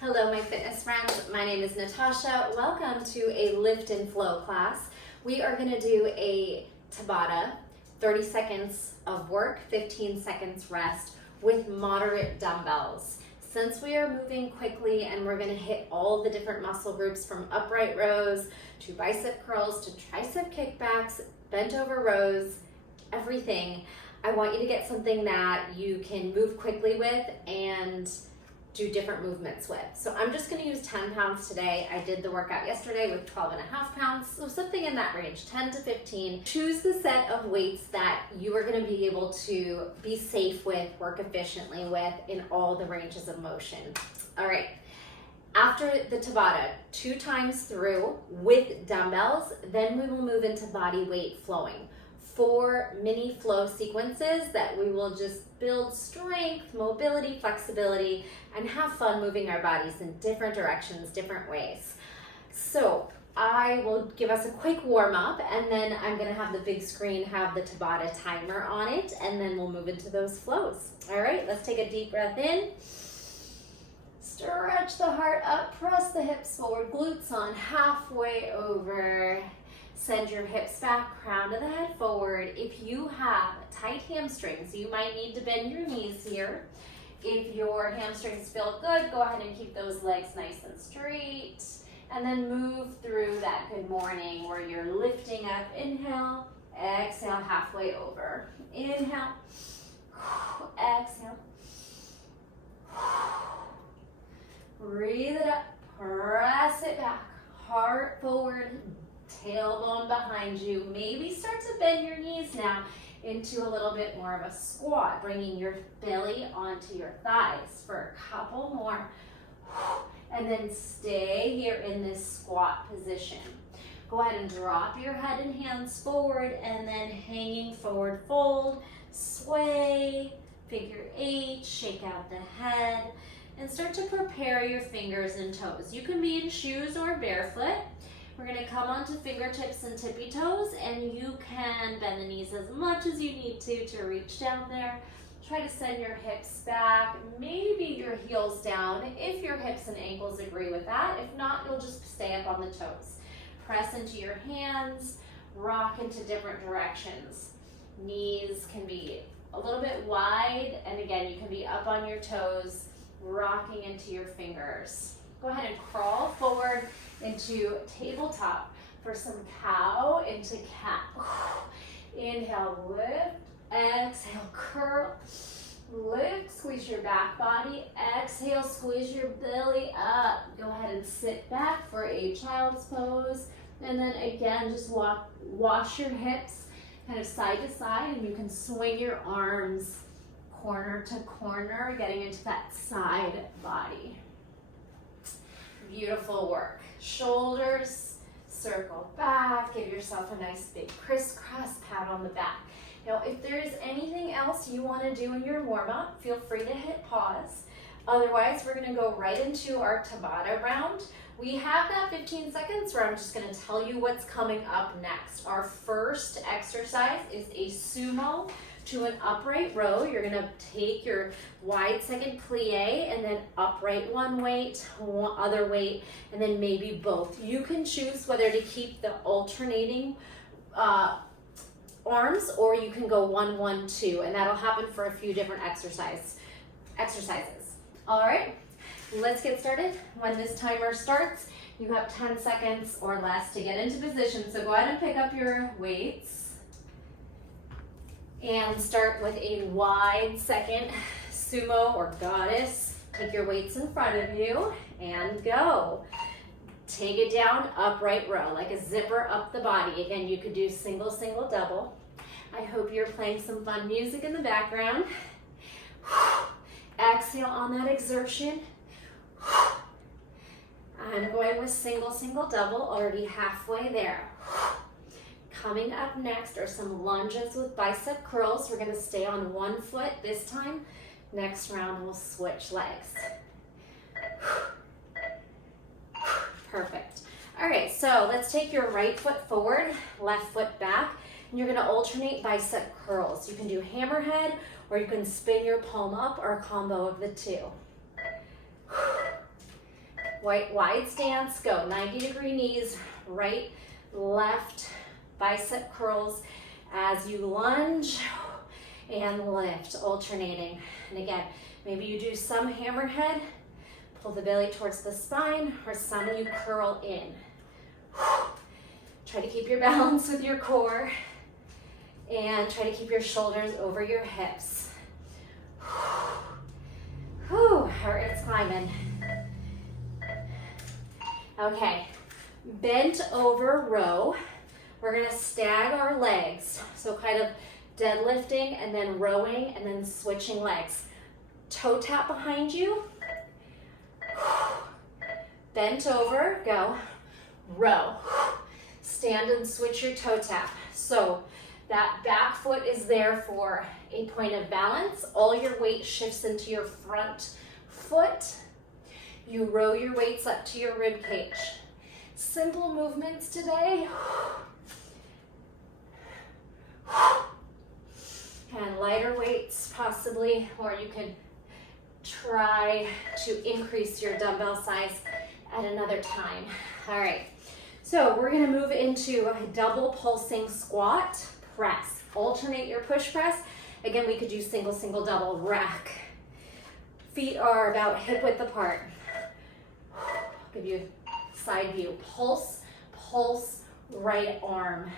Hello, my fitness friends. My name is Natasha. Welcome to a lift and flow class. We are going to do a Tabata, 30 seconds of work, 15 seconds rest with moderate dumbbells. Since we are moving quickly and we're going to hit all the different muscle groups from upright rows to bicep curls to tricep kickbacks, bent over rows, everything, I want you to get something that you can move quickly with and do different movements with. So I'm just going to use 10 pounds today. I did the workout yesterday with 12.5 pounds, so something in that range, 10 to 15. Choose the set of weights that you are going to be able to be safe with, work efficiently with in all the ranges of motion. All right. After the Tabata, 2 times through with dumbbells, then we will move into body weight flowing. 4 mini flow sequences that we will just build strength, mobility, flexibility, and have fun moving our bodies in different directions, different ways. So I will give us a quick warm up, and then I'm gonna have the big screen have the Tabata timer on it, and then we'll move into those flows. All right, let's take a deep breath in. Stretch the heart up, press the hips forward, glutes on halfway over. Send your hips back, crown of the head forward. If you have tight hamstrings, you might need to bend your knees here. If your hamstrings feel good, go ahead and keep those legs nice and straight. And then move through that good morning where you're lifting up. Inhale, exhale, halfway over. Inhale, exhale. Breathe it up, press it back, heart forward, tailbone behind you. Maybe start to bend your knees now into a little bit more of a squat, bringing your belly onto your thighs for a couple more. And then stay here in this squat position. Go ahead and drop your head and hands forward, and then hanging forward fold, sway, figure 8, shake out the head, and start to prepare your fingers and toes. You can be in shoes or barefoot. We're gonna come onto fingertips and tippy toes, and you can bend the knees as much as you need to reach down there. Try to send your hips back, maybe your heels down if your hips and ankles agree with that. If not, you'll just stay up on the toes. Press into your hands, rock into different directions. Knees can be a little bit wide, and again, you can be up on your toes, rocking into your fingers. Go ahead and crawl forward into tabletop for some cow into cat. Inhale, lift, exhale, curl, lift, squeeze your back body, exhale, squeeze your belly up. Go ahead and sit back for a child's pose, and then again, just wash your hips kind of side to side, and you can swing your arms corner to corner, getting into that side body. Beautiful work. Shoulders, circle back, give yourself a nice big crisscross pat on the back. Now, if there is anything else you want to do in your warm-up, feel free to hit pause. Otherwise, we're going to go right into our Tabata round. We have that 15 seconds where I'm just going to tell you what's coming up next. Our first exercise is a sumo to an upright row. You're gonna take your wide second plie and then upright one weight, other weight, and then maybe both. You can choose whether to keep the alternating arms, or you can go 1, 1, 2, and that'll happen for a few different exercises. All right, let's get started. When this timer starts, you have 10 seconds or less to get into position. So go ahead and pick up your weights. And start with a wide second sumo or goddess. Take your weights in front of you and go. Take it down, upright row, like a zipper up the body. Again, you could do single, single, double. I hope you're playing some fun music in the background. Exhale on that exertion. I'm going with single, single, double, already halfway there. Coming up next are some lunges with bicep curls. We're gonna stay on one foot this time. Next round, we'll switch legs. Perfect. All right, so let's take your right foot forward, left foot back, and you're gonna alternate bicep curls. You can do hammerhead, or you can spin your palm up, or a combo of the two. Wide stance, go 90-degree knees, right, left, bicep curls as you lunge and lift, alternating. And again, maybe you do some hammerhead, pull the belly towards the spine, or some you curl in. Try to keep your balance with your core and try to keep your shoulders over your hips. Whew, it's climbing. Okay, bent over row. We're gonna stag our legs. So kind of deadlifting and then rowing and then switching legs. Toe tap behind you. Bent over, go. Row. Stand and switch your toe tap. So that back foot is there for a point of balance. All your weight shifts into your front foot. You row your weights up to your rib cage. Simple movements today. And lighter weights possibly, or you could try to increase your dumbbell size at another time. All right, so we're gonna move into a double pulsing squat press. Alternate your push press. Again, we could do single, single, double, rack. Feet are about hip width apart. Give you a side view. Pulse, pulse, right arm.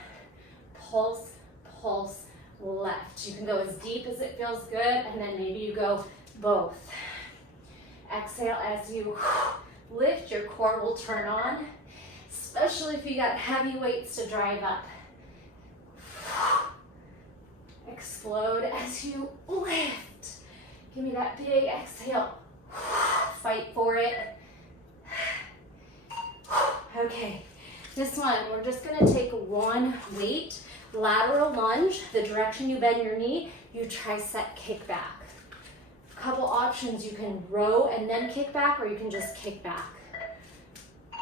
Pulse, pulse, left. You can go as deep as it feels good, and then maybe you go both. Exhale as you lift, your core will turn on, especially if you got heavy weights to drive up. Explode as you lift. Give me that big exhale. Fight for it. Okay, this one, we're just gonna take one weight, lateral lunge, the direction you bend your knee, you tricep kick back. A couple options, you can row and then kick back, or you can just kick back.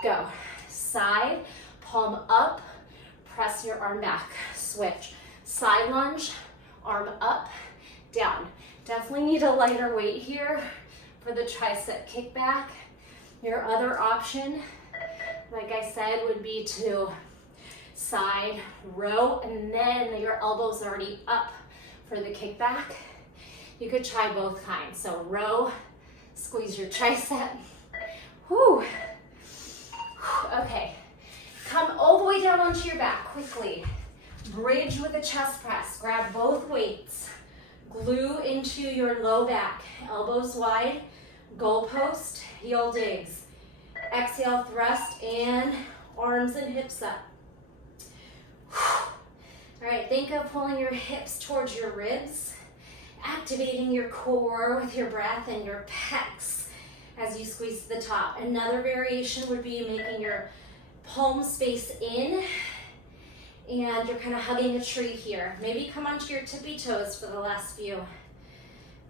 Go, side, palm up, press your arm back, switch. Side lunge, arm up, down. Definitely need a lighter weight here for the tricep kick back. Your other option, like I said, would be to side row, and then your elbows already up for the kickback. You could try both kinds. So row, squeeze your tricep. Whew. Okay, come all the way down onto your back quickly. Bridge with a chest press. Grab both weights. Glue into your low back. Elbows wide, goalpost, heel digs. Exhale, thrust, and arms and hips up. All right, think of pulling your hips towards your ribs, activating your core with your breath and your pecs as you squeeze to the top. Another variation would be making your palms face in, and you're kind of hugging a tree here. Maybe come onto your tippy toes for the last few.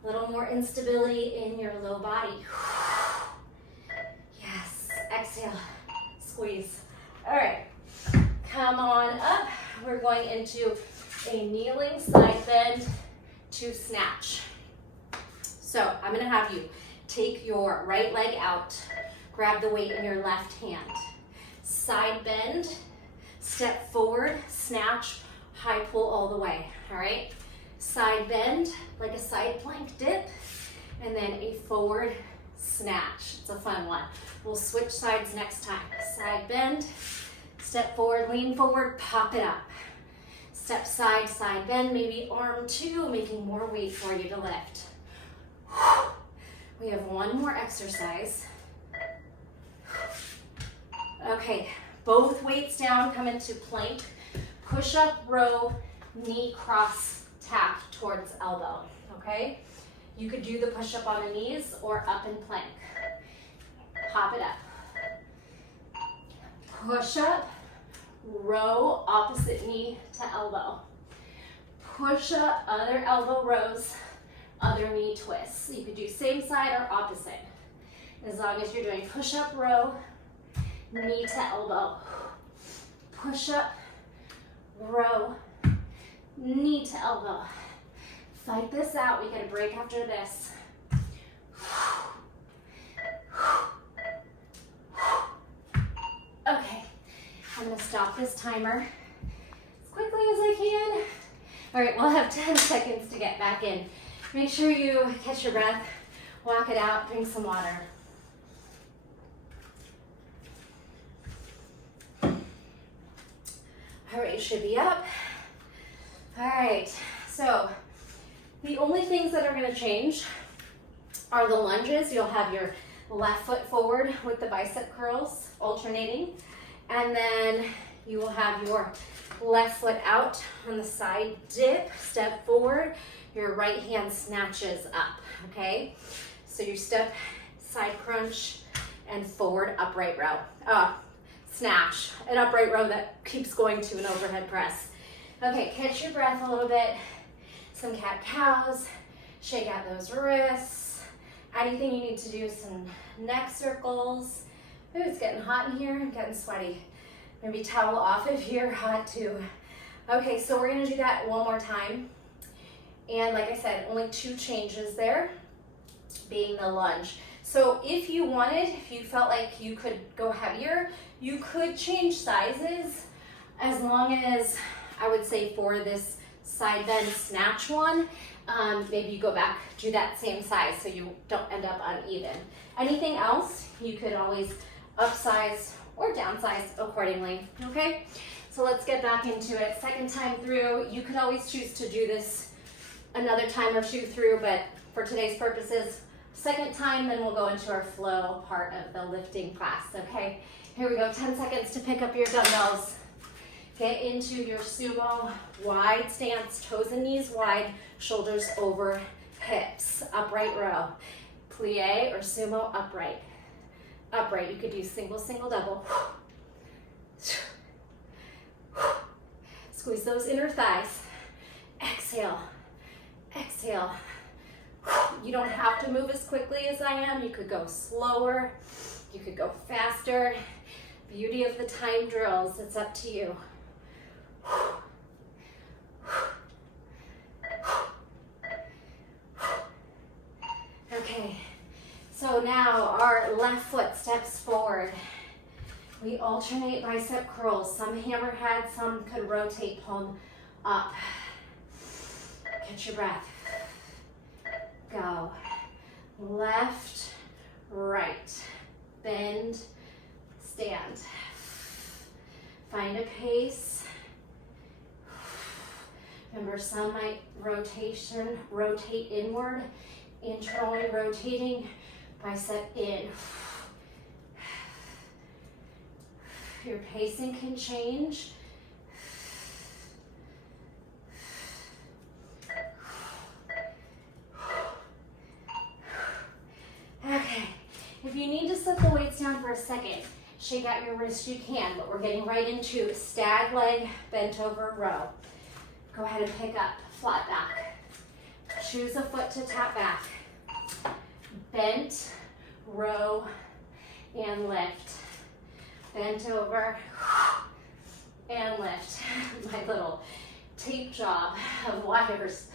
A little more instability in your low body. Yes, exhale, squeeze. All right, come on up. We're going into a kneeling side bend to snatch. So I'm gonna have you take your right leg out, grab the weight in your left hand. Side bend, step forward, snatch, high pull all the way, all right? Side bend, like a side plank dip, and then a forward snatch. It's a fun one. We'll switch sides next time. Side bend, step forward, lean forward, pop it up. Step side, side bend, maybe arm two, making more weight for you to lift. We have one more exercise. Okay, both weights down, come into plank. Push up, row, knee cross tap towards elbow, okay? You could do the push up on the knees or up in plank. Pop it up. Push up, row, opposite knee to elbow. Push up, other elbow rows, other knee twists. You could do same side or opposite. As long as you're doing push up, row, knee to elbow. Push up, row, knee to elbow. Fight this out. We get a break after this. this timer as quickly as I can. All right, we'll have 10 seconds to get back in. Make sure you catch your breath, walk it out, drink some water. All right, you should be up. All right, so the only things that are gonna change are the lunges. You'll have your left foot forward with the bicep curls alternating, and then you will have your left foot out on the side dip, step forward, your right hand snatches up, okay? So you step, side crunch, and forward upright row. Snatch, an upright row that keeps going to an overhead press. Okay, catch your breath a little bit. Some cat-cows, shake out those wrists. Anything you need to do, some neck circles. Ooh, it's getting hot in here, I'm getting sweaty. Maybe towel off if you're hot too. Okay, so we're gonna do that one more time. And like I said, only 2 changes there, being the lunge. So if you wanted, if you felt like you could go heavier, you could change sizes, as long as, I would say for this side bend snatch one, maybe you go back, do that same size so you don't end up uneven. Anything else, you could always upsize or downsize accordingly, okay? So let's get back into it. Second time through, you could always choose to do this another time or 2 through, but for today's purposes, second time, then we'll go into our flow part of the lifting class, okay? Here we go, 10 seconds to pick up your dumbbells. Get into your sumo wide stance, toes and knees wide, shoulders over hips, upright row. Plie or sumo upright. Upright, you could do single, single, double. Squeeze those inner thighs. Exhale, exhale. You don't have to move as quickly as I am. You could go slower, you could go faster. Beauty of the time drills, it's up to you. Okay, so now our left foot steps forward. We alternate bicep curls. Some hammerhead, some could rotate palm up. Catch your breath. Go. Left, right. Bend, stand. Find a pace. Remember, some might rotate inward, internally rotating, bicep in. Your pacing can change. Okay, if you need to set the weights down for a second, shake out your wrist, you can, but we're getting right into stag leg, bent over row. Go ahead and pick up, flat back. Choose a foot to tap back. Bent, row, and lift. Bent over, and lift. My little tape job of wires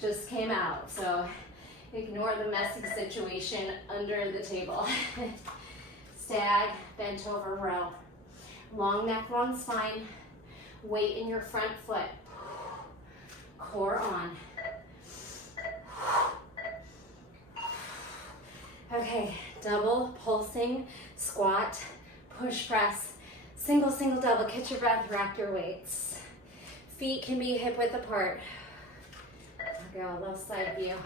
just came out, so ignore the messy situation under the table. Stag, bent over row. Long neck, long spine. Weight in your front foot. Core on. Okay, double pulsing squat, push press, single, single, double. Catch your breath, rack your weights. Feet can be hip width apart. Okay, a little side view.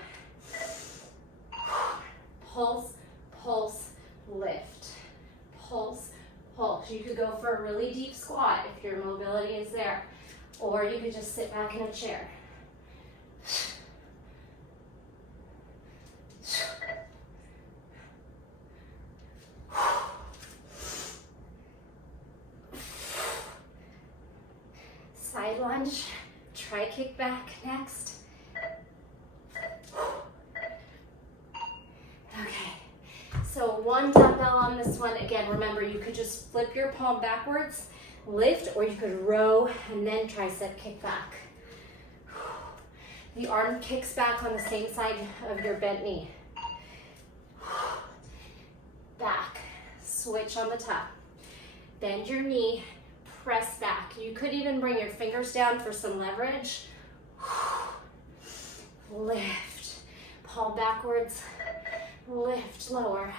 Pulse, pulse, lift. Pulse, pulse. You could go for a really deep squat if your mobility is there, or you could just sit back in a chair. Side lunge, try kick back next. Okay, so one dumbbell on this one. Again, remember, you could just flip your palm backwards, lift, or you could row and then tricep kick back. The arm kicks back on the same side of your bent knee. Back, switch on the top. Bend your knee, press back. You could even bring your fingers down for some leverage. Lift, palm backwards, lift, lower.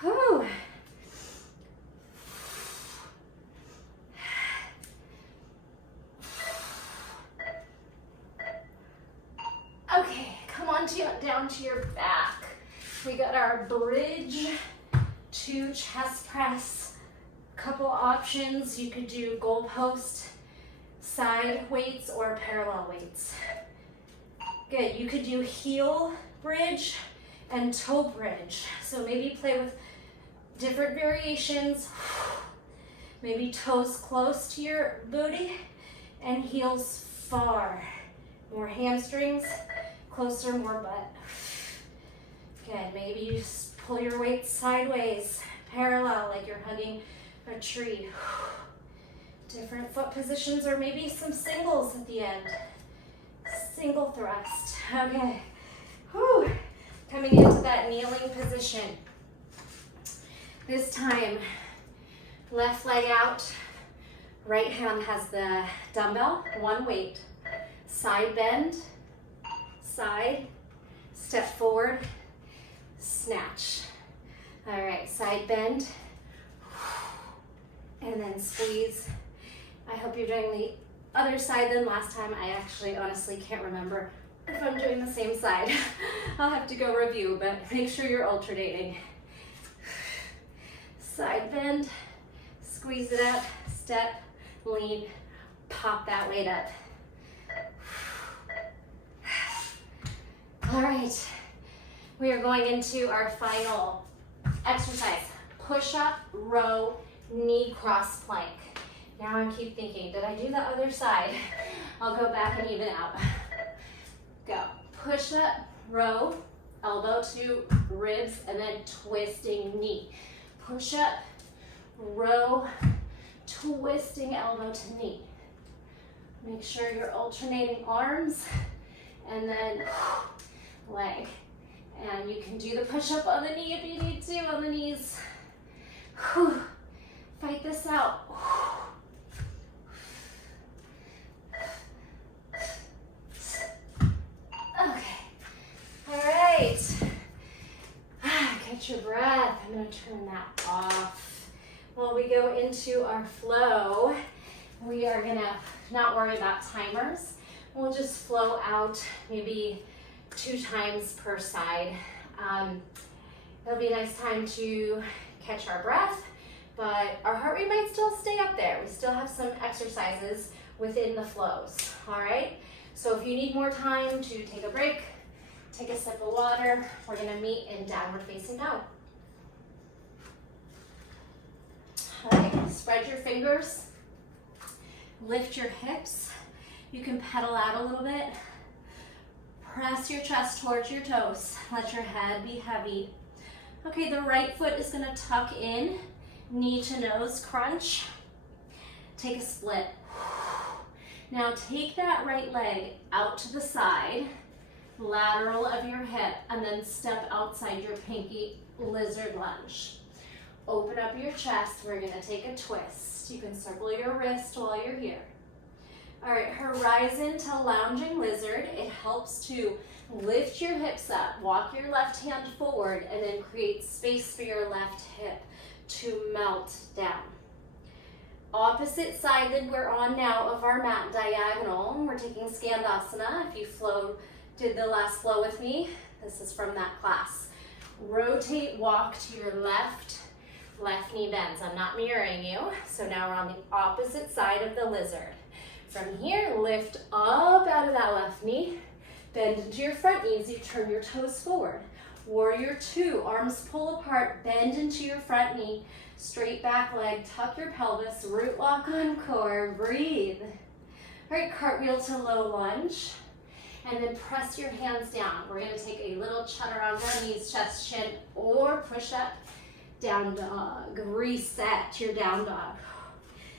Whew. Okay, come on down to your back. We got our bridge to chest press. Couple options. You could do goalpost, side weights, or parallel weights. Good. You could do heel bridge and toe bridge. So maybe play with different variations. Maybe toes close to your booty and heels far. More hamstrings, closer, more butt. Good. Maybe you just pull your weight sideways, parallel, like you're hugging a tree. Different foot positions, or maybe some singles at the end. Single thrust. Okay. Whew. Coming into that kneeling position. This time, left leg out. Right hand has the dumbbell, one weight. Side bend, side, step forward, snatch. All right, side bend, and then squeeze. I hope you're doing the other side than last time. I actually honestly can't remember if I'm doing the same side. I'll have to go review, but make sure you're alternating. Side bend, squeeze it up, step, lean, pop that weight up. All right, we are going into our final exercise. Push up, row, knee cross plank. Now I keep thinking, did I do the other side? I'll go back and even out. Go. Push up, row, elbow to ribs, and then twisting knee. Push up, row, twisting elbow to knee. Make sure you're alternating arms, and then leg. And you can do the push-up on the knee if you need to, on the knees. Whew. Fight this out. Okay. All right. Catch your breath. I'm going to turn that off. While we go into our flow, we are going to not worry about timers. We'll just flow out maybe 2 times per side. It'll be a nice time to catch our breath, but our heart rate might still stay up there. We still have some exercises within the flows, all right? So if you need more time to take a break, take a sip of water, we're gonna meet in downward facing dog. All right, spread your fingers, lift your hips. You can pedal out a little bit. Press your chest towards your toes. Let your head be heavy. Okay, the right foot is gonna tuck in, knee to nose crunch. Take a split. Now take that right leg out to the side, lateral of your hip, and then step outside your pinky lizard lunge. Open up your chest. We're gonna take a twist. You can circle your wrist while you're here. All right, horizon to lounging lizard. It helps to lift your hips up, walk your left hand forward, and then create space for your left hip to melt down. Opposite side that we're on now of our mat, diagonal. We're taking Skandasana. If you did the last flow with me, this is from that class. Rotate, walk to your left knee bends. I'm not mirroring you. So now we're on the opposite side of the lizard. From here, lift up out of that left knee, bend into your front knees, you turn your toes forward. Warrior 2, arms pull apart, bend into your front knee, straight back leg, tuck your pelvis, root lock on core, breathe. All right, cartwheel to low lunge, and then press your hands down. We're gonna take a little chaturanga, knees, chest, chin, or push up, down dog. Reset your down dog.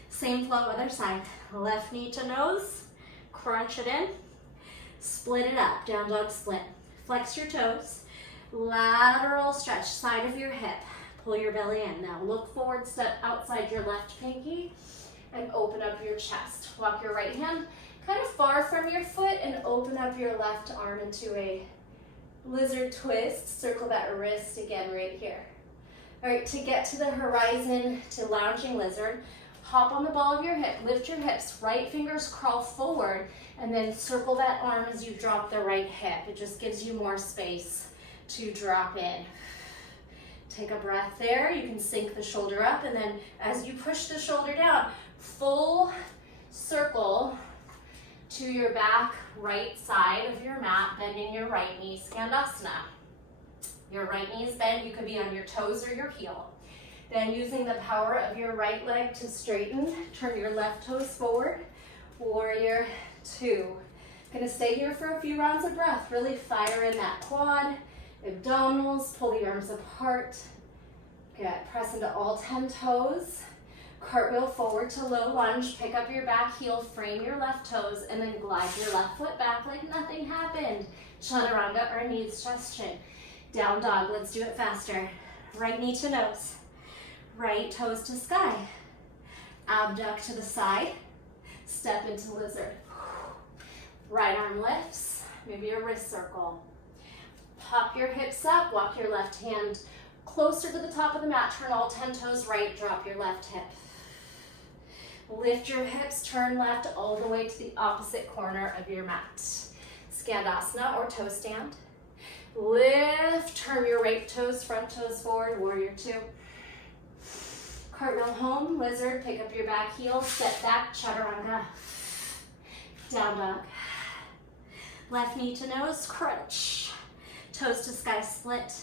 Same flow, other side. Left knee to nose, crunch it in, split it up, down dog split. Flex your toes, lateral stretch, side of your hip. Pull your belly in. Now look forward, step outside your left pinky, and open up your chest. Walk your right hand kind of far from your foot and open up your left arm into a lizard twist. Circle that wrist again right here. All right, to get to the horizon, to lounging lizard, hop on the ball of your hip, lift your hips, right fingers crawl forward, and then circle that arm as you drop the right hip. It just gives you more space to drop in. Take a breath there. You can sink the shoulder up, and then as you push the shoulder down, full circle to your back right side of your mat, bending your right knee, Skandasana. Your right knee is bent. You could be on your toes or your heel. Then using the power of your right leg to straighten, turn your left toes forward, warrior two. Gonna stay here for a few rounds of breath. Really fire in that quad, abdominals, pull the arms apart. Good, press into all 10 toes. Cartwheel forward to low lunge, pick up your back heel, frame your left toes, and then glide your left foot back like nothing happened. Chaturanga or knees, chest, chin. Down dog, let's do it faster. Right knee to nose, right toes to sky. Abduct to the side, step into lizard. Right arm lifts, maybe a wrist circle. Pop your hips up, walk your left hand closer to the top of the mat, turn all 10 toes right, drop your left hip. Lift your hips, turn left all the way to the opposite corner of your mat. Skandasana or toe stand. Lift, turn your right toes, front toes forward, warrior two. Cartwheel home, lizard, pick up your back heel, step back, chaturanga. Down dog. Left knee to nose, crunch. Toes to sky split.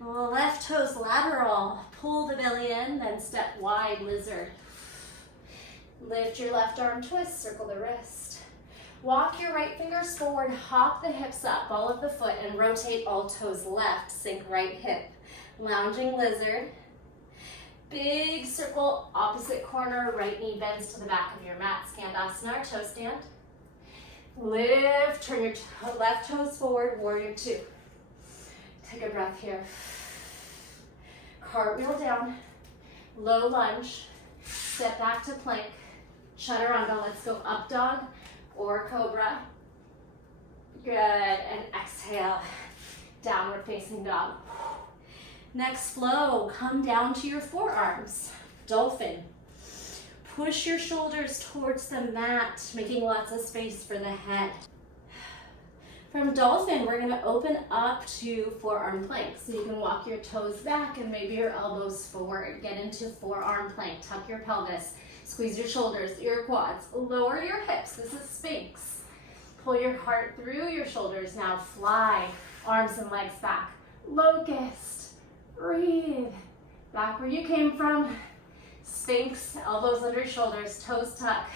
Left toes lateral, pull the belly in, then step wide, lizard. Lift your left arm, twist, circle the wrist. Walk your right fingers forward, hop the hips up, ball of the foot, and rotate all toes left, sink right hip. Lounging lizard. Big circle, opposite corner, right knee bends to the back of your mat. Skandasana or toe stand. Lift, turn your left toes forward, warrior two. Take a breath here. Cartwheel down, low lunge, step back to plank. Chaturanga, let's go up dog or cobra. Good, and exhale, downward facing dog. Next flow, come down to your forearms. Dolphin. Push your shoulders towards the mat, making lots of space for the head. From dolphin, we're gonna open up to forearm plank. So you can walk your toes back and maybe your elbows forward. Get into forearm plank, tuck your pelvis. Squeeze your shoulders, your quads, lower your hips. This is Sphinx. Pull your heart through your shoulders. Now fly, arms and legs back. Locust, breathe. Back where you came from. Sphinx, elbows under shoulders, toes tuck.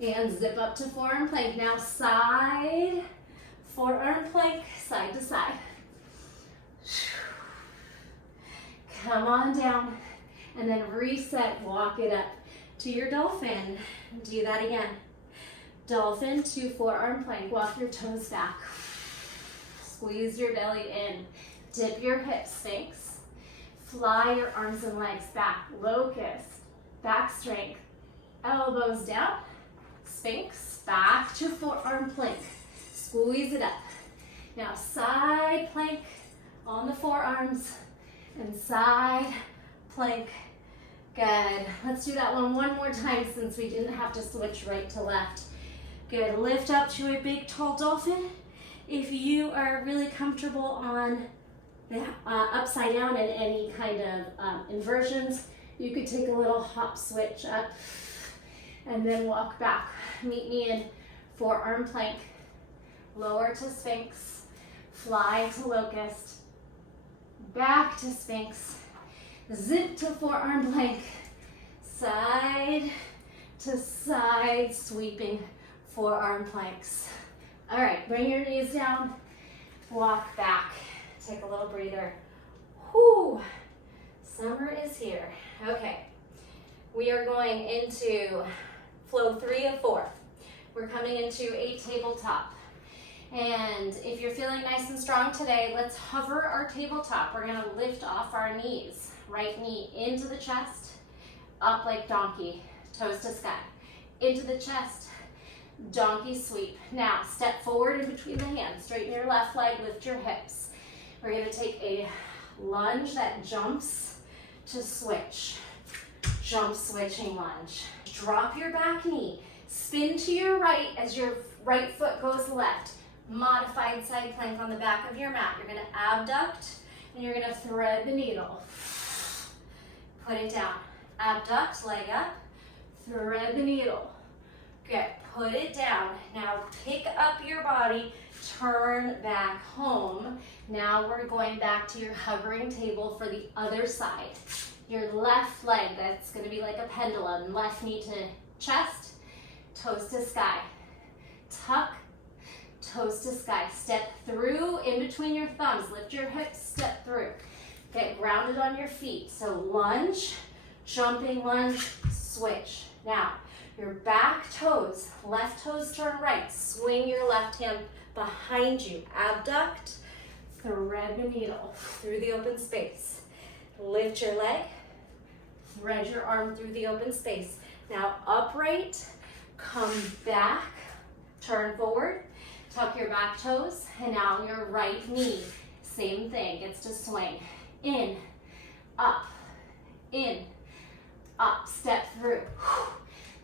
And zip up to forearm plank. Now side, forearm plank, side to side. Come on down. And then reset, walk it up to your dolphin. Do that again. Dolphin to forearm plank. Walk your toes back. Squeeze your belly in. Dip your hips, Sphinx. Fly your arms and legs back. Locust. Back strength. Elbows down. Sphinx. Back to forearm plank. Squeeze it up. Now side plank on the forearms and side plank. Good. Let's do that one more time since we didn't have to switch right to left. Good. Lift up to a big tall dolphin. If you are really comfortable on the upside down and any kind of inversions, you could take a little hop switch up and then walk back. Meet me in forearm plank. Lower to Sphinx. Fly to locust. Back to Sphinx. Zip to forearm plank, side to side, sweeping forearm planks. All right, bring your knees down, walk back, take a little breather. Whew, summer is here. Okay, we are going into flow 3 of 4. We're coming into a tabletop. And if you're feeling nice and strong today, let's hover our tabletop. We're gonna lift off our knees. right knee into the chest, up like donkey, toes to sky. Into the chest, donkey sweep. Now, step forward in between the hands. Straighten your left leg, lift your hips. We're gonna take a lunge that jumps to switch. Jump, switching lunge. Drop your back knee. Spin to your right as your right foot goes left. Modified side plank on the back of your mat. You're gonna abduct and you're gonna thread the needle. Put it down. Abduct, leg up, thread the needle. Good, put it down. Now pick up your body, turn back home. Now we're going back to your hovering table for the other side. Your left leg, that's gonna be like a pendulum. Left knee to chest, toes to sky. Tuck, toes to sky. Step through in between your thumbs. Lift your hips, step through. Get grounded on your feet. So lunge, jumping lunge, switch. Now, your back toes, left toes turn right. Swing your left hand behind you. Abduct, thread the needle through the open space. Lift your leg, thread your arm through the open space. Now upright, come back, turn forward, tuck your back toes, and now your right knee, same thing, gets to swing. In, up, step through.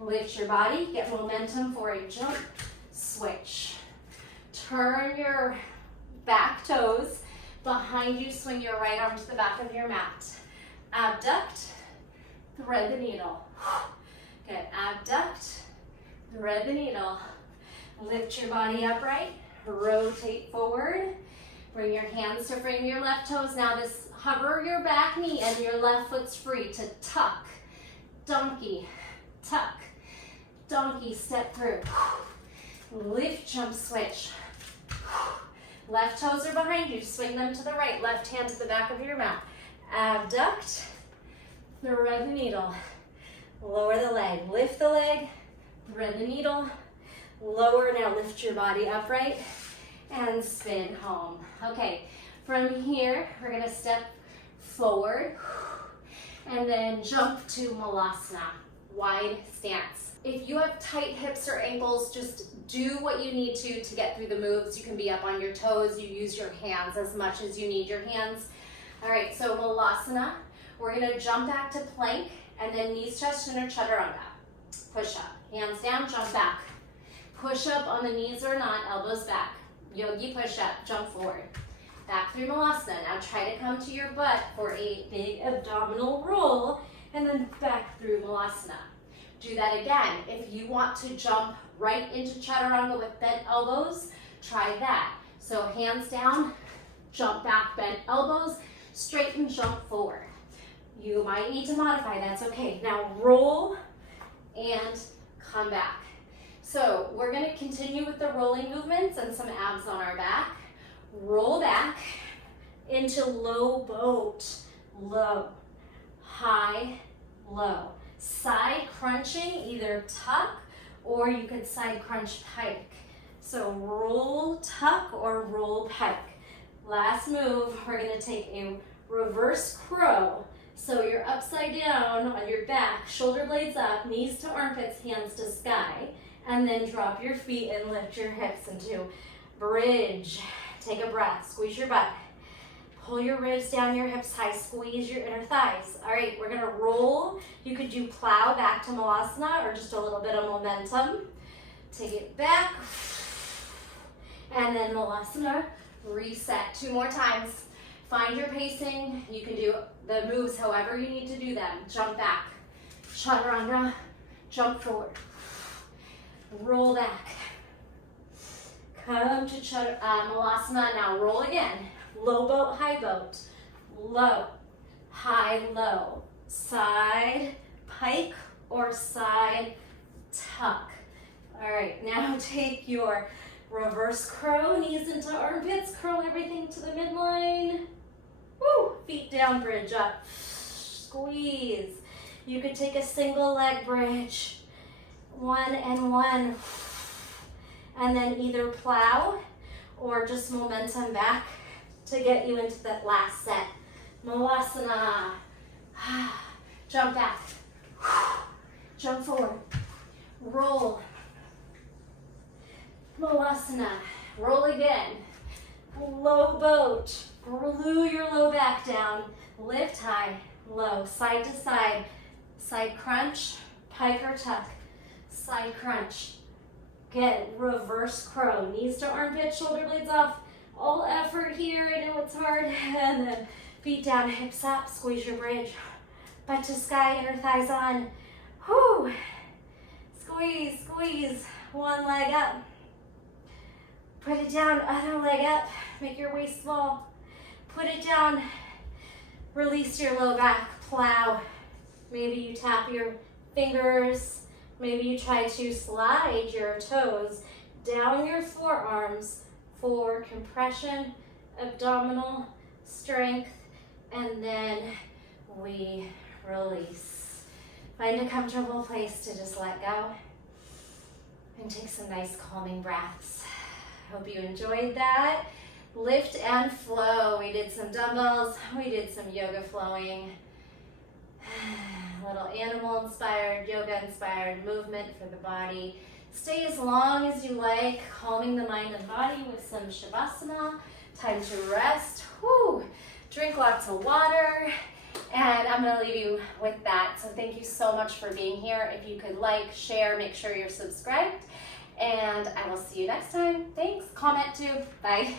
Lift your body, get momentum for a jump, switch. Turn your back toes behind you, swing your right arm to the back of your mat. Abduct, thread the needle. Good, abduct, thread the needle. Lift your body upright, rotate forward. Bring your hands to frame your left toes. Now this, hover your back knee and your left foot's free to tuck, donkey, tuck, donkey, step through. Lift, jump, switch. Left toes are behind you, swing them to the right, left hand to the back of your mat. Abduct, thread the needle. Lower the leg, lift the leg, thread the needle. Lower, now lift your body upright and spin home. Okay, from here, we're gonna step forward and then jump to Malasana, wide stance. If you have tight hips or ankles, just do what you need to get through the moves. You can be up on your toes, you use your hands as much as you need your hands. All right, so Malasana, we're gonna jump back to plank and then knees touch center chaturanga. Push up, hands down, jump back. Push up on the knees or not, elbows back. Yogi push up, jump forward. Back through Malasana. Now try to come to your butt for a big abdominal roll and then back through Malasana. Do that again. If you want to jump right into chaturanga with bent elbows, try that. So hands down, jump back, bent elbows, straighten, jump forward. You might need to modify, that's okay. Now roll and come back. So we're gonna continue with the rolling movements and some abs on our back. Roll back into low boat, low, high, low. Side crunching, either tuck or you could side crunch pike. So roll tuck or roll pike. Last move, we're gonna take a reverse crow. So you're upside down on your back, shoulder blades up, knees to armpits, hands to sky. And then drop your feet and lift your hips into bridge. Take a breath, squeeze your butt. Pull your ribs down, your hips high, squeeze your inner thighs. All right, we're gonna roll. You could do plow back to Malasana or just a little bit of momentum. Take it back. And then Malasana, reset. 2 more times. Find your pacing. You can do the moves however you need to do them. Jump back, chaturanga, jump forward. Roll back. Come to Malasana. Now roll again. Low boat, high boat. Low, high, low. Side pike or side tuck. All right, now take your reverse crow, knees into armpits, curl everything to the midline. Woo, feet down, bridge up. Squeeze. You could take a single leg bridge. 1 and 1. And then either plow or just momentum back to get you into that last set. Malasana. Jump back. Jump forward. Roll. Malasana. Roll again. Low boat. Glue your low back down. Lift high, low, side to side. Side crunch, pike or tuck. Side crunch. Good. Reverse crow. Knees to armpit, shoulder blades off. All effort here. I know it's hard. And then feet down, hips up. Squeeze your bridge. Butt to sky, inner thighs on. Whew. Squeeze, squeeze. One leg up. Put it down, other leg up. Make your waist small. Put it down. Release your low back. Plow. Maybe you tap your fingers. Maybe you try to slide your toes down your forearms for compression, abdominal strength, and then we release. Find a comfortable place to just let go and take some nice calming breaths. Hope you enjoyed that. Lift and flow. We did some dumbbells. We did some yoga flowing. Little animal inspired, yoga inspired movement for the body. Stay as long as you like, calming the mind and body with some shavasana. Time to rest. Whew. Drink lots of water. And I'm going to leave you with that. So thank you so much for being here. If you could like, share, make sure you're subscribed. And I will see you next time. Thanks. Comment too. Bye.